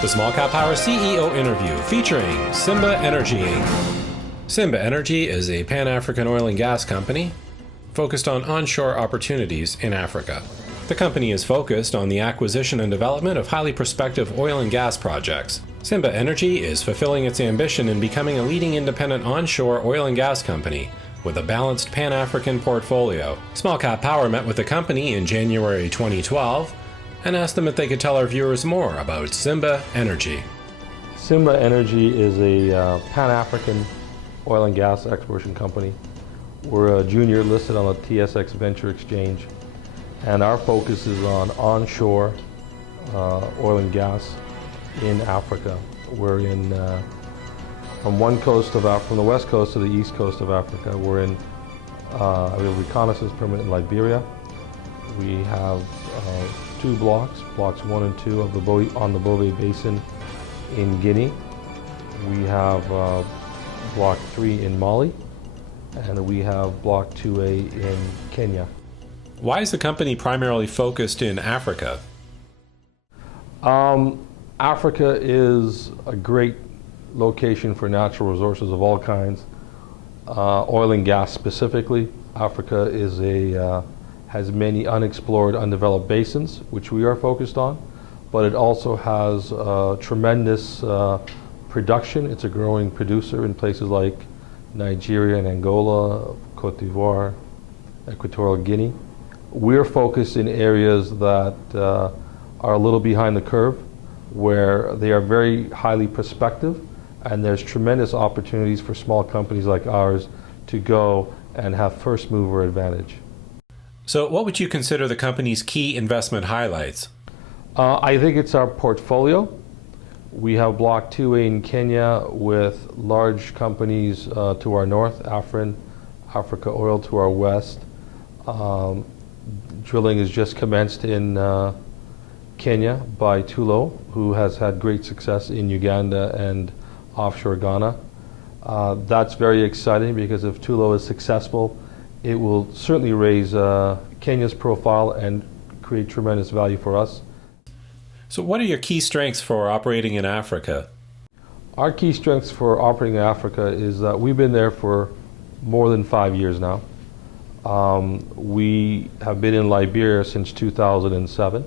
The SmallCapPower CEO interview featuring Simba Energy Inc. Simba Energy is a Pan-African oil and gas company focused on onshore opportunities in Africa. The company is focused on the acquisition and development of highly prospective oil and gas projects. Simba Energy is fulfilling its ambition in becoming a leading independent onshore oil and gas company with a balanced Pan-African portfolio. SmallCapPower met with the company in January 2012 and asked them if they could tell our viewers more about Simba Energy. Simba Energy is a Pan-African oil and gas exploration company. We're a junior listed on the TSXV Venture Exchange, and our focus is on onshore oil and gas in Africa. We're in from the west coast to the east coast of Africa. We're in we have a reconnaissance permit in Liberia. We have two blocks 1 and 2 of on the Bove Basin in Guinea. We have block 3 in Mali, and we have block 2A in Kenya. Why is the company primarily focused in Africa? Africa is a great location for natural resources of all kinds. Oil and gas specifically. Africa is has many unexplored, undeveloped basins, which we are focused on, but it also has tremendous production. It's a growing producer in places like Nigeria and Angola, Cote d'Ivoire, Equatorial Guinea. We're focused in areas that are a little behind the curve, where they are very highly prospective, and there's tremendous opportunities for small companies like ours to go and have first mover advantage. So what would you consider the company's key investment highlights? I think it's our portfolio. We have block 2A in Kenya with large companies to our north, Africa Oil to our west. Drilling has just commenced in Kenya by Tullow, who has had great success in Uganda and offshore Ghana. That's very exciting because if Tullow is successful, it will certainly raise Kenya's profile and create tremendous value for us. So what are your key strengths for operating in Africa? Our key strengths for operating in Africa is that we've been there for more than 5 years now. We have been in Liberia since 2007.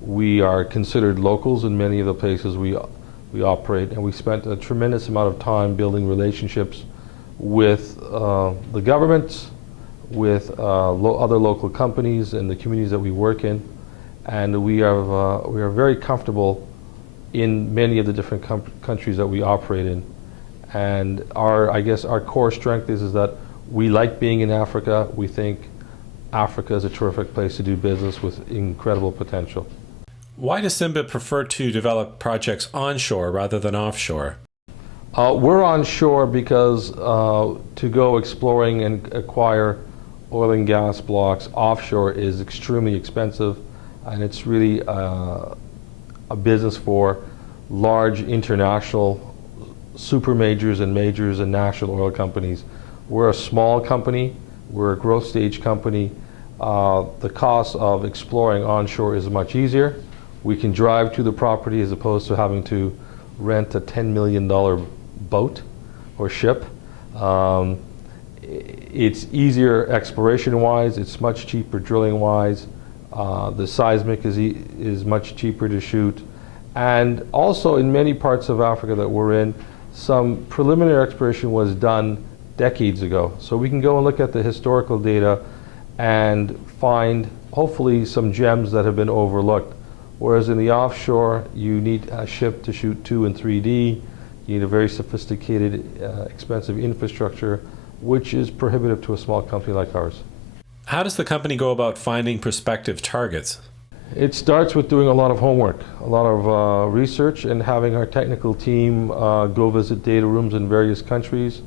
We are considered locals in many of the places we operate, and we spent a tremendous amount of time building relationships with the government, with other local companies and the communities that we work in, and we are very comfortable in many of the different countries that we operate in. And I guess our core strength is that we like being in Africa. We think Africa is a terrific place to do business with incredible potential. Why does Simba prefer to develop projects onshore rather than offshore? We're onshore because to go exploring and acquire oil and gas blocks offshore is extremely expensive, and it's really a business for large international super majors and majors and national oil companies. We're a small company. We're a growth stage company. The cost of exploring onshore is much easier. We can drive to the property as opposed to having to rent a $10 million boat or ship. It's easier exploration-wise. It's much cheaper drilling-wise. The seismic is much cheaper to shoot. And also in many parts of Africa that we're in, some preliminary exploration was done decades ago. So we can go and look at the historical data and find hopefully some gems that have been overlooked. Whereas in the offshore, you need a ship to shoot 2 and 3D. You need a very sophisticated, expensive infrastructure, which is prohibitive to a small company like ours. How does the company go about finding prospective targets? It starts with doing a lot of homework, a lot of research, and having our technical team go visit data rooms in various countries,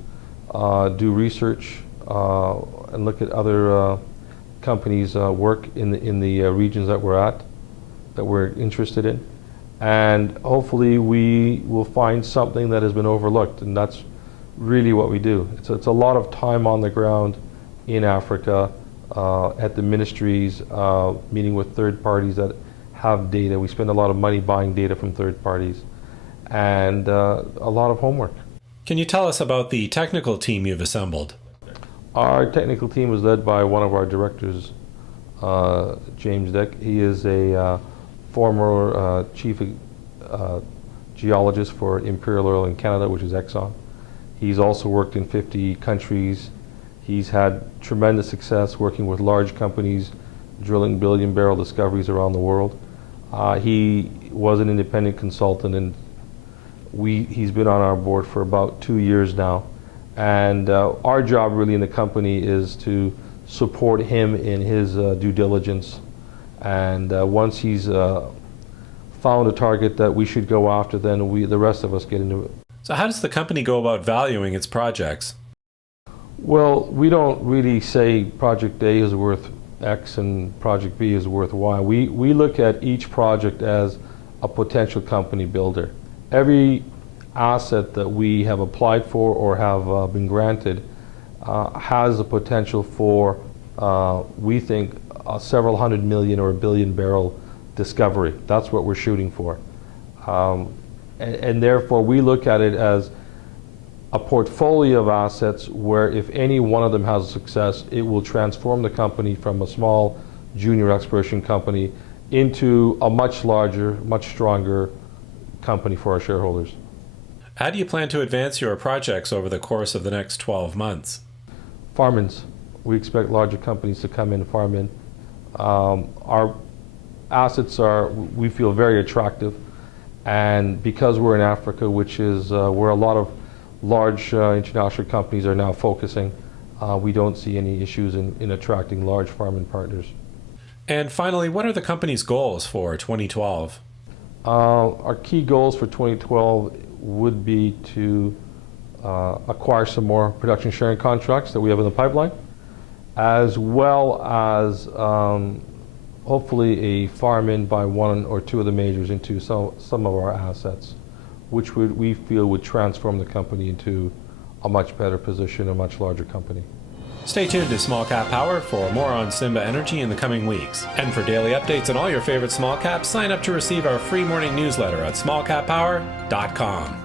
do research, and look at other companies' work in the regions that we're interested in. And hopefully we will find something that has been overlooked, and that's really what we do. It's a lot of time on the ground in Africa, at the ministries, meeting with third parties that have data. We spend a lot of money buying data from third parties and a lot of homework. Can you tell us about the technical team you've assembled? Our technical team is led by one of our directors, James Dick. He is a former chief geologist for Imperial Oil in Canada, which is Exxon. He's also worked in 50 countries. He's had tremendous success working with large companies, drilling billion-barrel discoveries around the world. He was an independent consultant, and he's been on our board for about 2 years now. And our job really in the company is to support him in his due diligence. And once he's found a target that we should go after, then the rest of us get into it. So how does the company go about valuing its projects? Well, we don't really say project A is worth X and project B is worth Y. We look at each project as a potential company builder. Every asset that we have applied for or have been granted has the potential for, we think, a several hundred million or a billion barrel discovery. That's what we're shooting for. And therefore we look at it as a portfolio of assets where if any one of them has success, it will transform the company from a small junior exploration company into a much larger, much stronger company for our shareholders. How do you plan to advance your projects over the course of the next 12 months? Farm-ins. We expect larger companies to come in and farm in. Our assets are, we feel, very attractive. And because we're in Africa, which is where a lot of large international companies are now focusing, we don't see any issues in attracting large farming partners. And finally, what are the company's goals for 2012? Our key goals for 2012 would be to acquire some more production sharing contracts that we have in the pipeline, as well as hopefully a farm-in by one or two of the majors into some of our assets, which we feel would transform the company into a much better position, a much larger company. Stay tuned to SmallCapPower for more on Simba Energy in the coming weeks. And for daily updates on all your favorite small caps, sign up to receive our free morning newsletter at smallcappower.com.